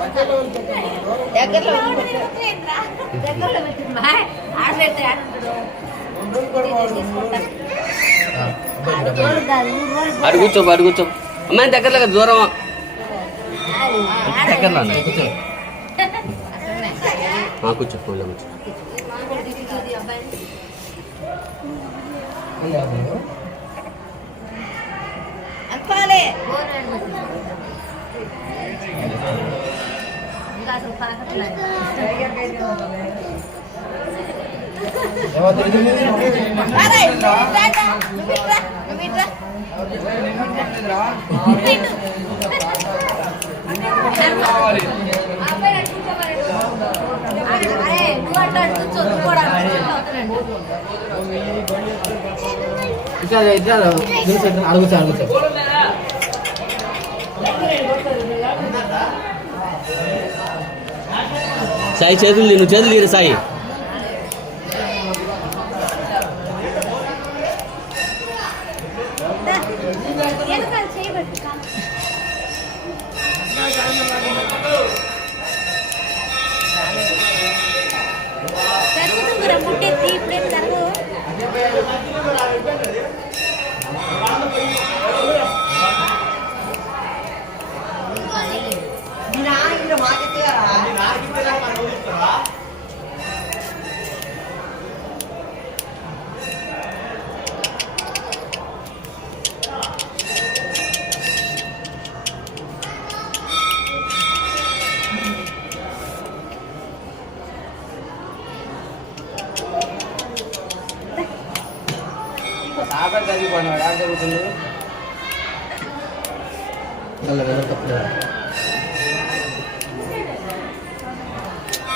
దగ్గరలో దగ్గరలో పెట్టింది ఆడబెడితే అడు కూర్చో అడు కూర్చో అమ్మాయి దగ్గరలో కదా దూరం దగ్గరలో అన్న, కూర్చో ఆ, కూర్చో ఫోన్లో కూర్చో అనుకోవాలి కూర్చో, అవుతానండి. అడుగుతా అడుగుతా సాయి చేతులు నువ్వు చేతులు తీరు సాయి.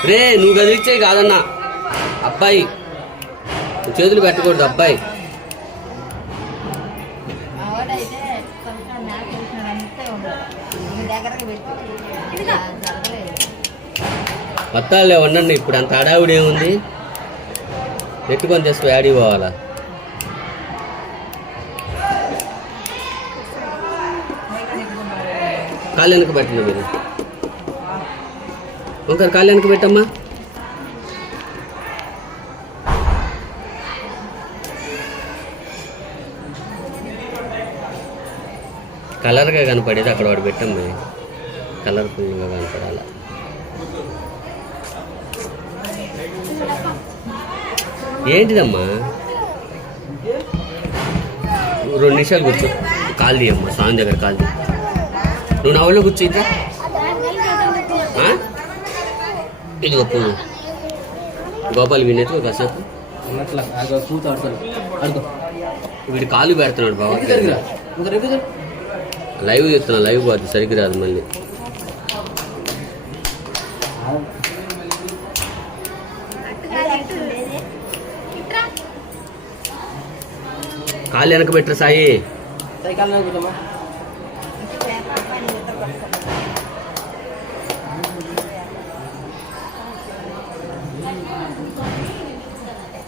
రే నువ్వు కదిలిచ్చే కాదన్నా. అబ్బాయి చేతులు పెట్టకూడదు అబ్బాయి. మొత్తాలు ఉండండి ఇప్పుడు అంత హడావుడి ఏముంది? ఎత్తుకొని తెస్తూ యాడి పోవాలా? కాళ్ళు వెనక పెట్టండి మీరు. ఒకసారి కాళ్ళు వెనక పెట్టమ్మా. కలర్గా కనపడేది అక్కడ వాడు పెట్టమ్మా. కలర్ఫుల్గా కనపడాల. ఏంటిదమ్మా? రెండు నిమిషాలు కూర్చో. కాల్ తీయమ్మా స్వామి దగ్గర కాల్ తీ నువ్వు నా ఒళ్ళో కూర్చో ఇంకా ఆ? ఇదిగో పువ్వు. గోపాల్ కాసేపు. అడుగు వీడి కాలు పెడుతున్నాడు బాబా. లైవ్ చెప్తున్నా లైవ్ పోతుంది సరిగ్గా రాదు మళ్ళీ. కాళ్ళు వెనక పెట్టరు సాయి సైకిల్ మీద కూర్చోమ్మా ఇటు పేపర్ పైన నిద్ర పట్టుకో. కాలే మొదలు ముందుకు జరగలేకపోతుంది ఆయన. ముందుకు జరగలేకపోతుంది వెళ్ళిపోతుంది వెనుకొస్తుంది.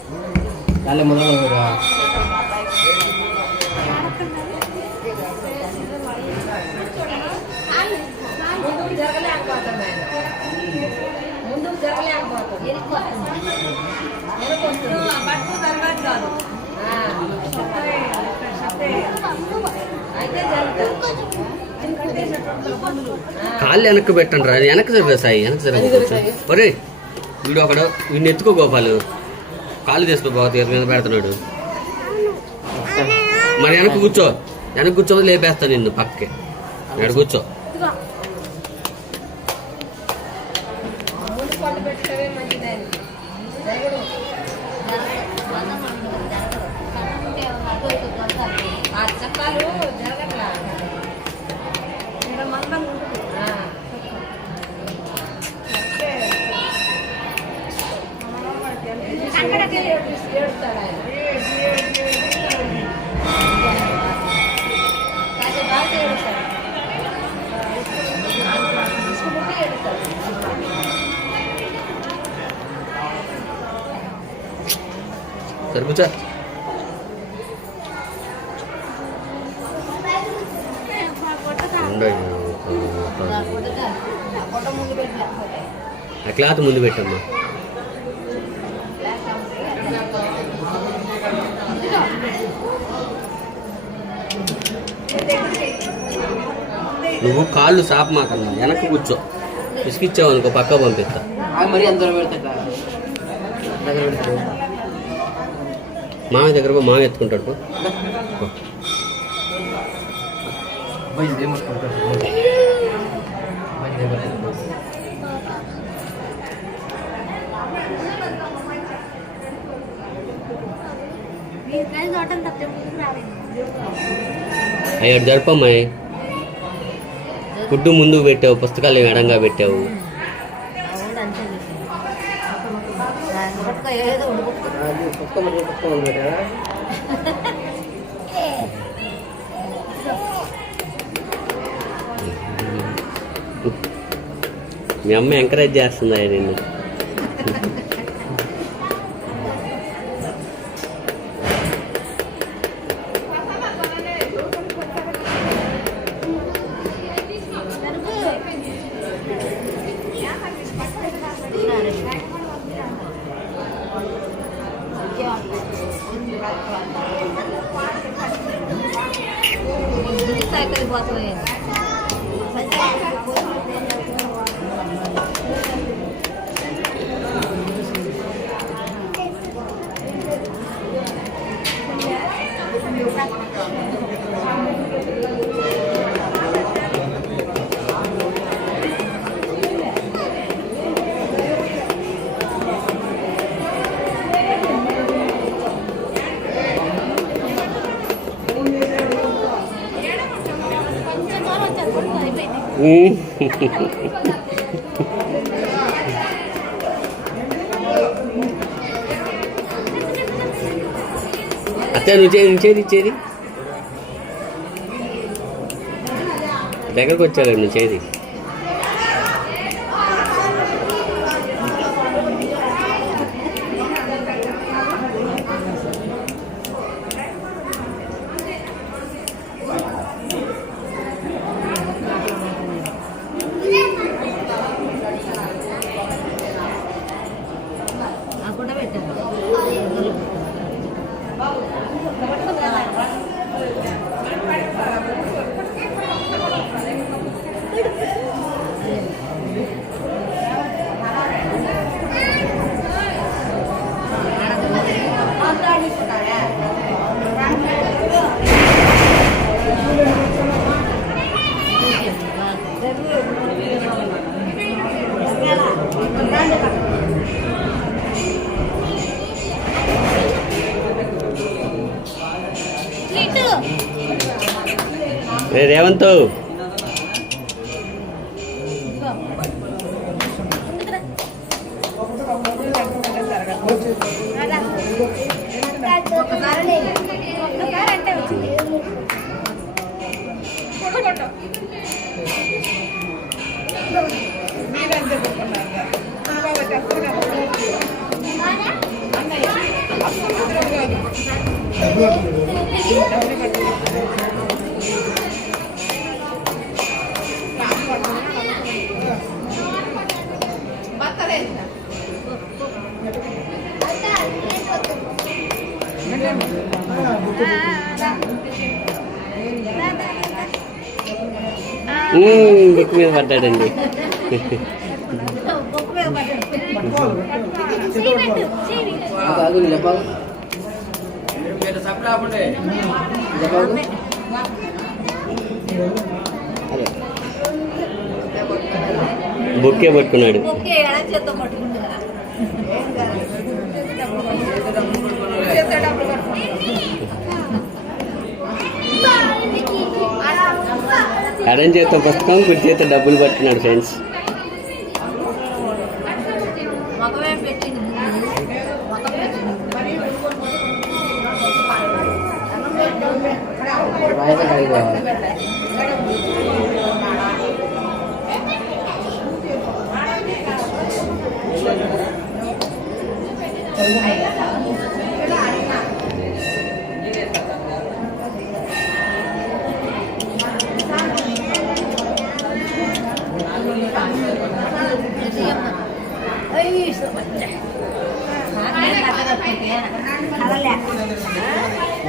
ఆ. అయితే జరుగుతుంది ఆ. కాళ్ళు వెనక్కి పెట్టండి రా వెనక్కి జరగదు సాయి వెనక్కి జరగదు ఒరే వీడు ఒకడు వీడిని ఎత్తుకో గోపాలు కాళ్ళు తీసుకో బాగా తీరు మీద పెడుతున్నాడు. మరి వెనక్కి కూర్చో. వెనక్కి కూర్చోబోదు లేపేస్తాను నిన్ను పక్కకి. ఇక్కడ కూర్చో. పెట్టలేకపోతే ఆ క్లాత్ ముందు పెట్టమ్మా నువ్వు కాళ్ళు సాప్ మాకన్నా వెనక్కి కూర్చో. ఇసుకిచ్చావు అనుకో పక్క పంపిస్తా. పెడతా? దగ్గర మామ ఎత్తుకుంటాడు పో. పో. అబ్బాయి ఇదే ముట్టుకుంటాడు అబ్బాయి ఇదే పట్టుకుంటాడు. అయ్యాడు జరపమ్మాయి ఫుడ్ ముందుకు పెట్టావు పుస్తకాలు ఎడంగా పెట్టావు? మీ అమ్మ ఎంకరేజ్ చేస్తుందా నిన్ను? అత్తే నువ్వు చేది నువ్వు చేది దగ్గరకు వచ్చారండి నువ్వు చేది ఆ కూడా పెట్టాను రే రేవంత్ ఒకసారి బుక్ మీద పడ్డాడండి. కాదు చెప్పాలి బుక్కే పట్టుకున్నాడు ఎడం చేత పుస్తకం కుడి చేత డబ్బులు పట్టుకున్నాడు ఫ్రెండ్స్. మగమే పెట్టింది ముందు మగం పెట్టింది రాయత కాదు ఆ కదలే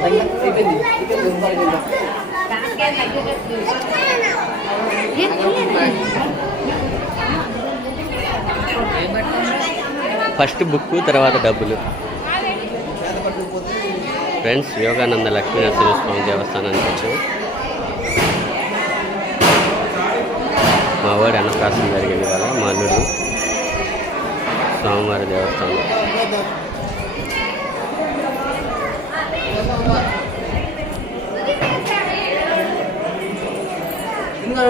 అయిపోయింది కాకే తగ్గేటట్టు ఫస్ట్ బుక్ తర్వాత డబ్బులు. ఫ్రెండ్స్ యోగానంద లక్ష్మీ నరసింహస్వామి దేవస్థానానికి వచ్చాం మా వాడు అన్నప్రాసం జరిగింది వాళ్ళ మా అల్లుడు స్వామివారి దేవస్థానం. ఇంకా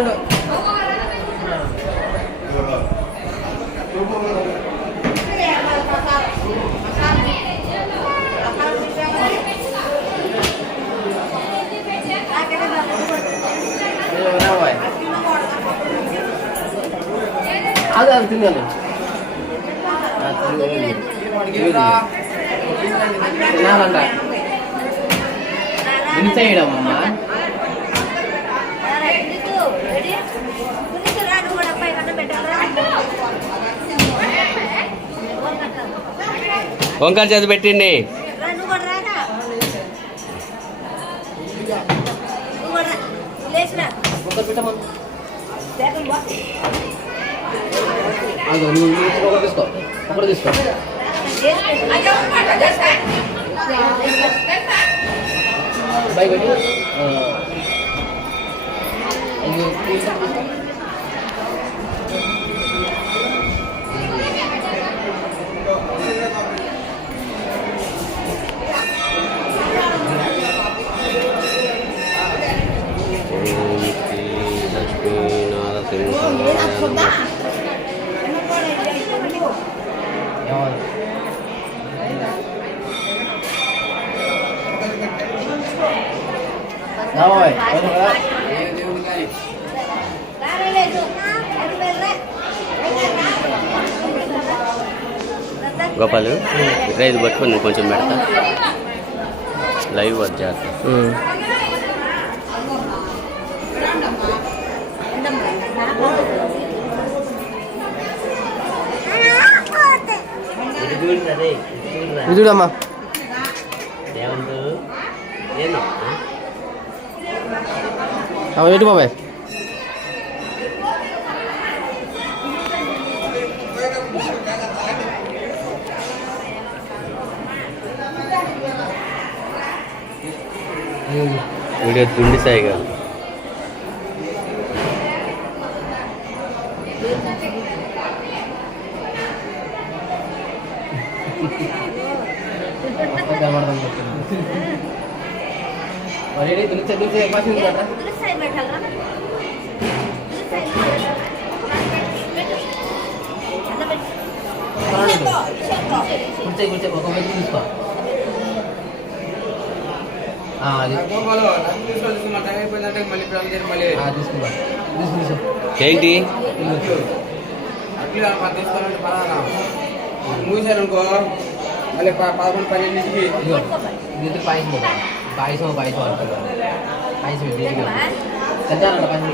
అది అది తిన్నాను. తినాలంట. వినిచేయడమ్మా ఓంకార చేతి పెట్టిండి. ఒక్క పెట్టమ్మా. అది నువ్వు నువ్వు ఒకటి తీసుకో. ఒకటి తీసుకో. బైక్ పెట్టి ఇక్కడ ఇది పట్టుకొని కొంచెం పెడతా. లైవ్ ఇది చూడమ్మా. అమ్మ పెట్టు బాబాయ్. వీడియో తుండి సాయిగా మరి దులిచే దులిచే పాసింది కదా కూర్చో కూర్చో ఒక ఏంటి మూసారనుకో మళ్ళీ ప- పదకొండు పన్నెండింటికి ఇదిగో ఇది పాయసం కదా. పాయసం పాయసం అంటారు పాయసం ఇది తెచ్చారంట పాయసం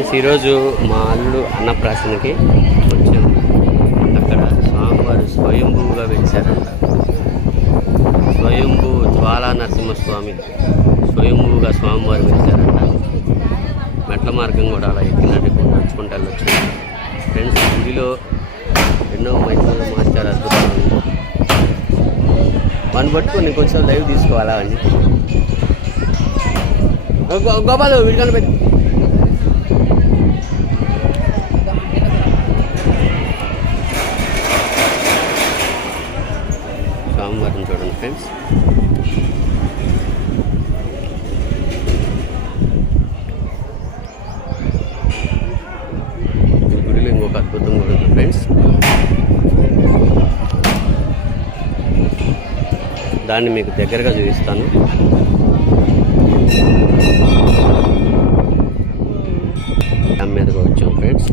ఫ్రెండ్స్ ఈరోజు మా అల్లుడు అన్నప్రాసనకి వచ్చాం అక్కడ స్వామివారు స్వయంభూగా వెలిశారంట. స్వయంభూ జ్వాలా నరసింహస్వామి స్వయంభూగా స్వామివారు వెలిశారంట. మెట్ల మార్గం కూడా అలా ఎక్కినట్టు నడుచుకుంటూ వెళ్ళొచ్చు. ఫ్రెండ్స్ గుడిలో ఎన్నో మంచి మాస్టర్ అద్భుతాలు వన్ పట్టుకొని కొంచెం లైవ్ తీసుకోవాలా అని. గో- గోపాలు వీడికన్నా పెట్టి స్వామివారిని చూడండి ఫ్రెండ్స్ దాన్ని మీకు దగ్గరగా చూపిస్తాను. డ్యామ్ మీదగా వచ్చాం ఫ్రెండ్స్.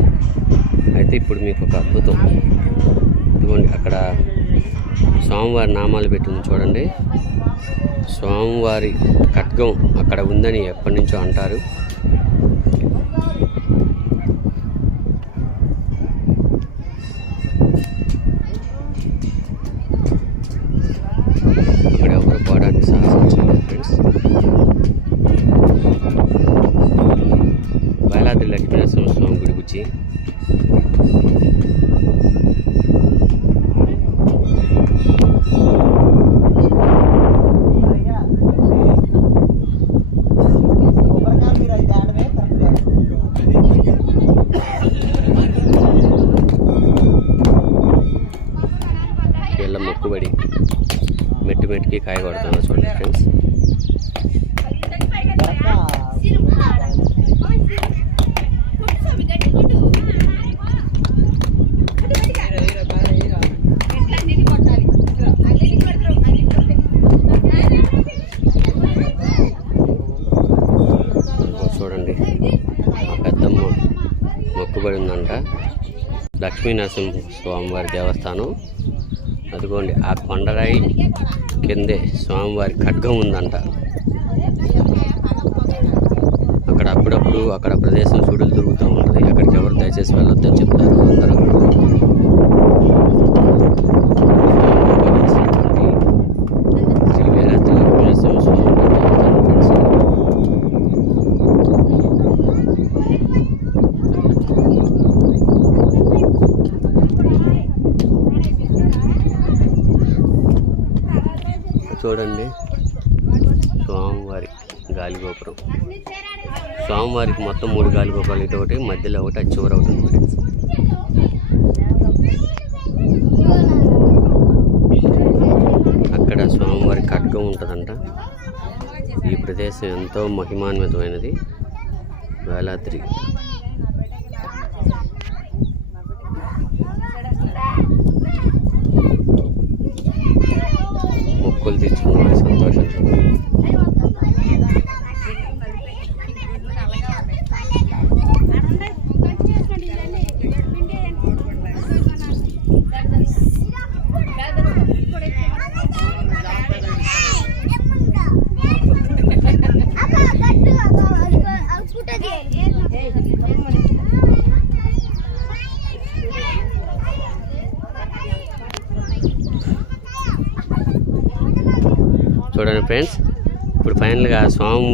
అయితే ఇప్పుడు మీకు ఒక అద్భుతం. ఇదిగోండి అక్కడ స్వామివారి నామాలు పెట్టింది చూడండి. స్వామివారి ఖడ్గం అక్కడ ఉందని ఎప్పటి నుంచో అంటారు అక్కడ ఎవరు పోవడానికి సాహసం చేయలేదు ఫ్రెండ్స్ వేలాద్రి లక్ష్మీనరసింహ స్వామి గుడి గురించి వీళ్ళ మొక్కుబడి మెట్టు మెట్టుకి కాయ కొడుతున్నారు చూడండి ఫ్రెండ్స్ చూడండి ఆ పెద్దమ్మ మొక్కుబడి ఉందంట లక్ష్మీనరసింహ స్వామివారి దేవస్థానం. అదిగోండి ఆ కొండరాయి కిందే స్వామివారి ఖడ్గం ఉందంట. అక్కడ అప్పుడప్పుడు అక్కడ ప్రదేశం చూడులు తిరుగుతూ ఉంటుంది. అక్కడికి ఎవరు దయచేసి వెళ్ళొద్దని చెప్తారు. అందరూ శ్రీ వేలాద్రి లక్ష్మీనరసింహ స్వామి దేవస్థానం ఫ్రెండ్స్ ఇది. చూడండి స్వామివారి గాలిగోపురం స్వామివారికి మొత్తం మూడు గాలిగోపురాలు ఇటు ఒకటి మధ్యలో ఒకటి అది చివరి అవుతుంది ఫ్రెండ్స్ అక్కడ స్వామివారి ఖడ్గం ఉంటుందంట. ఈ ప్రదేశం ఎంతో మహిమాన్వితమైనది. వేలాద్రి.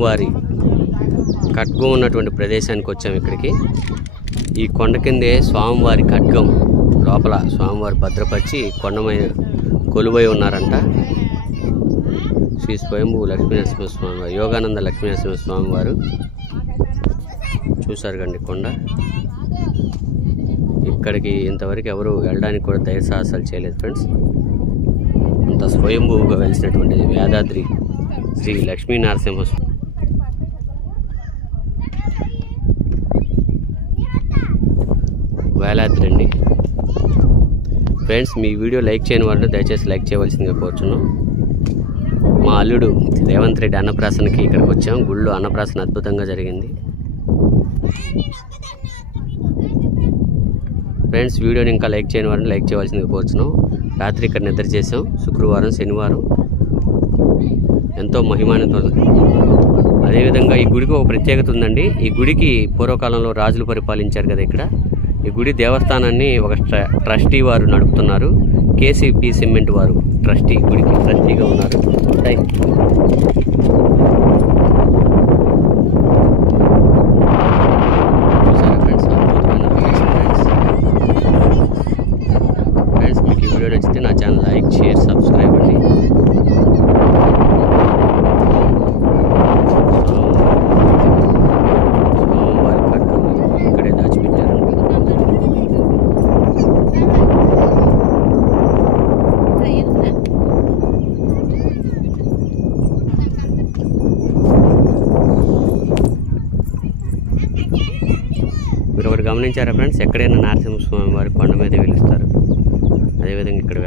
అమ్మవారి ఖడ్గం ఉన్నటువంటి ప్రదేశానికి వచ్చాము ఇక్కడికి. ఈ కొండ కిందే స్వామివారి ఖడ్గం లోపల స్వామివారి భద్రపరిచి కొండమై కొలువై ఉన్నారంట. శ్రీ స్వయంభూ లక్ష్మీనరసింహ స్వామి వారు యోగానంద లక్ష్మీనరసింహ స్వామి వారు చూశారు కండి కొండ. ఇక్కడికి ఇంతవరకు ఎవరు వెళ్ళడానికి కూడా దయసాహసాలు చేయలేదు ఫ్రెండ్స్. అంత స్వయంభూగా వెలిసినటువంటి వేదాద్రి శ్రీ లక్ష్మీ నరసింహ ఫ్రెండ్స్ మీ వీడియో లైక్ చేయని వాళ్ళు దయచేసి లైక్ చేయవలసిందిగా కోరుచున్నాం. మా అల్లుడు రేవంత్ రెడ్డి అన్నప్రాసనకి ఇక్కడికి వచ్చాం. గుళ్ళు అన్నప్రాసన అద్భుతంగా జరిగింది. ఫ్రెండ్స్ వీడియోని ఇంకా లైక్ చేయని వారిని లైక్ చేయవలసిందిగా కోరుచున్నాం. రాత్రి ఇక్కడ నిద్ర చేసాం శుక్రవారం శనివారం. ఎంతో మహిమాన్వితం. అదేవిధంగా ఈ గుడికి ఒక ప్రత్యేకత ఉందండి. ఈ గుడికి పూర్వకాలంలో రాజులు పరిపాలించారు కదా ఇక్కడ. ఈ గుడి దేవస్థానాన్ని ఒక ట్ర- ట్రస్టీ వారు నడుపుతున్నారు. కేసీపీ సిమెంట్ వారు ట్రస్టీ గుడికి ట్రస్టీగా ఉన్నారు హాయ్. చూసారా ఫ్రెండ్స్ అద్భుతమైన లొకేషన్ ఫ్రెండ్స్ ఫ్రెండ్స్ మీకు ఈ వీడియో నచ్చితే నా ఛానల్ లైక్ షేర్ సబ్స్క్రైబ్ అండి స్వామివారి ఖడ్గం ఇక్కడే దాచిపెట్టారంట మీరు ఒకటి గమనించారా ఫ్రెండ్స్ ఎక్కడైనా నరసింహస్వామి వారి కొండ మీద వెలుస్తారు. అదేవిధంగా ఇక్కడ